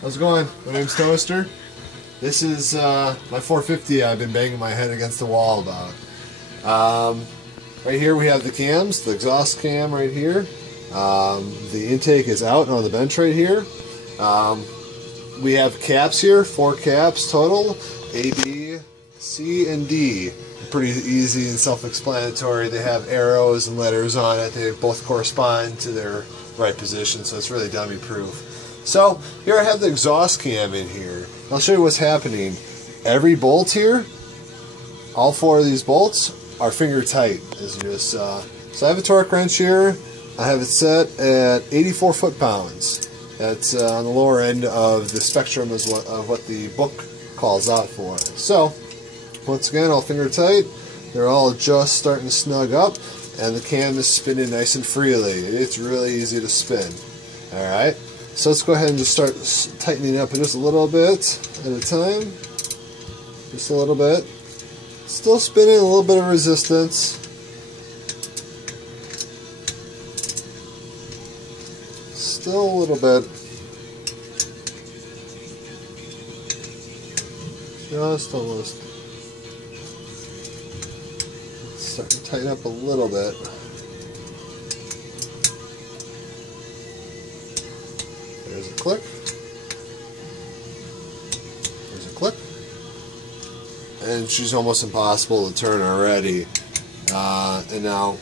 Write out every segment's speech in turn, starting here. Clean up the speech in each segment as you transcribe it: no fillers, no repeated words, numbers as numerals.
How's it going? My name's Toaster. This is my 450 I've been banging my head against the wall about. Right here we have the cams, the exhaust cam right here. The intake is out on the bench right here. We have caps here, 4 caps total, A, B, C, and D. Pretty easy and self-explanatory. They have arrows and letters on it. They both correspond to their right position, so it's really dummy proof. So here I have the exhaust cam in here. I'll show you what's happening. Every bolt here, all 4 of these bolts are finger tight. So I have a torque wrench here. I have it set at 84 foot-pounds. That's on the lower end of the spectrum of what the book calls out for. So once again, all finger tight. They're all just starting to snug up, and the cam is spinning nice and freely. It's really easy to spin. Alright, so let's go ahead and just start tightening up just a little bit at a time. Just a little bit. Still spinning, a little bit of resistance. Still a little bit. Just almost. Starting to tighten up a little bit. There's a click. There's a click. And she's almost impossible to turn already. And now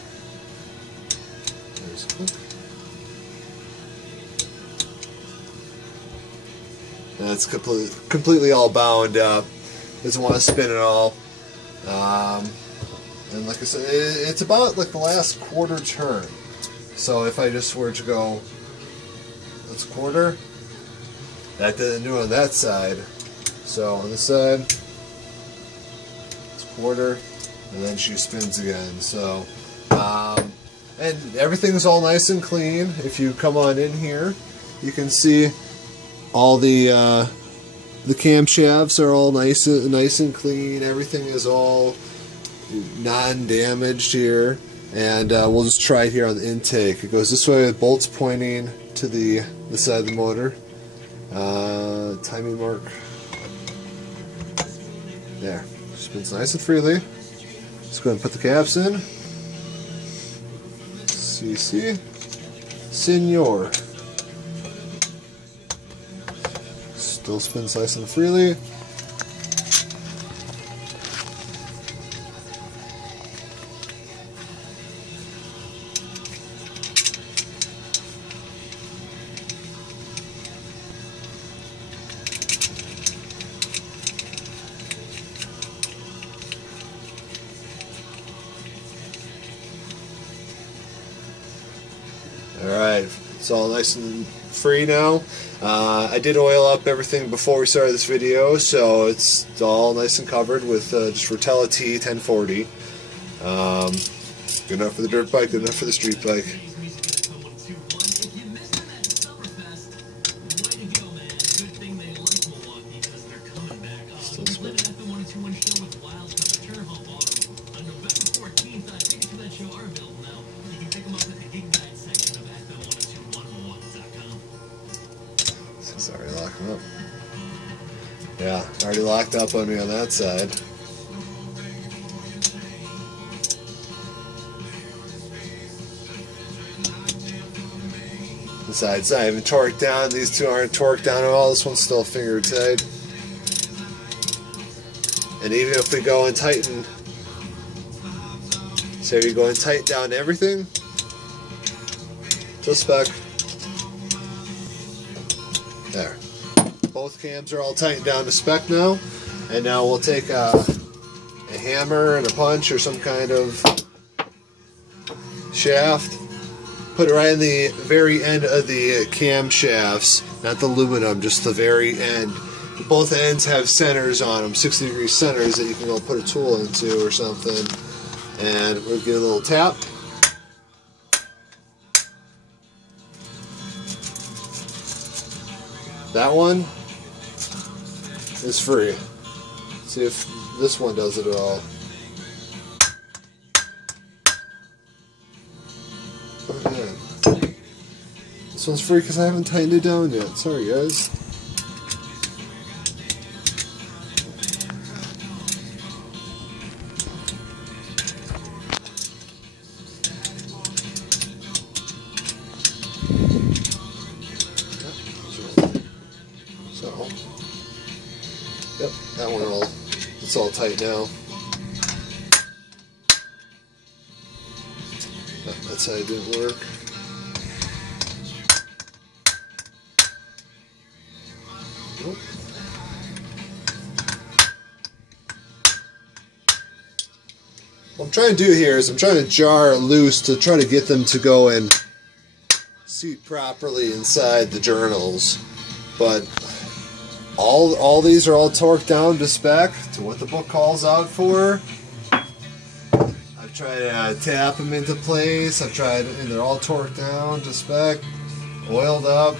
there's a click. And it's completely all bound up. Doesn't want to spin at all. And like I said, it's about like the last quarter turn. So if I just were to go, let's quarter, that didn't do it on that side. So on this side, it's quarter, and then she spins again. So, and everything's all nice and clean. If you come on in here, you can see all the camshafts are all nice and clean. Everything is all non-damaged here, and we'll just try it here on the intake. It goes this way with bolts pointing to the side of the motor. Timing mark. There. Spins nice and freely. Just go ahead and put the caps in. CC. Senor. Still spins nice and freely. Alright, it's all nice and free now. I did oil up everything before we started this video, so it's all nice and covered with just Rotella T 1040. Good enough for the dirt bike, good enough for the street bike. Already locking up. Yeah, already locked up on me on that side. Besides, I haven't torqued down. These two aren't torqued down at all. This one's still finger tight. And even if we go and tighten, say we go and tighten down everything to spec. There. Both cams are all tightened down to spec now, and now we'll take a hammer and a punch or some kind of shaft, put it right in the very end of the camshafts, not the aluminum, just the very end. Both ends have centers on them, 60-degree centers that you can go put a tool into or something, and we'll give it a little tap. That one is free. See if this one does it at all. Okay. This one's free because I haven't tightened it down yet. Sorry, guys. So, yep, that one it's all tight now. That side didn't work. Nope. What I'm trying to do here is I'm trying to jar loose to try to get them to go and seat properly inside the journals, but all these are all torqued down to spec to what the book calls out for. I've tried to tap them into place. I've tried, and they're all torqued down to spec, oiled up.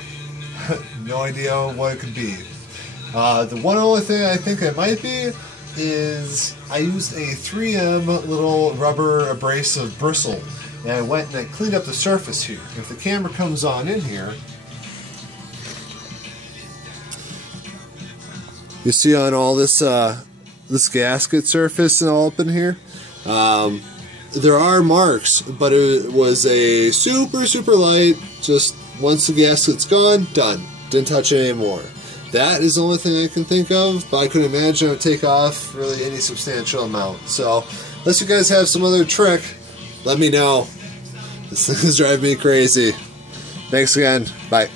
No idea what it could be. The one only thing I think it might be is I used a 3M little rubber abrasive bristle, and I went and I cleaned up the surface here. If the camera comes on in here, you see on all this this gasket surface and all up in here, there are marks, but it was a super light, just once the gasket's gone, done. Didn't touch it anymore. That is the only thing I can think of, but I couldn't imagine it would take off really any substantial amount. So, unless you guys have some other trick, let me know. This thing is driving me crazy. Thanks again. Bye.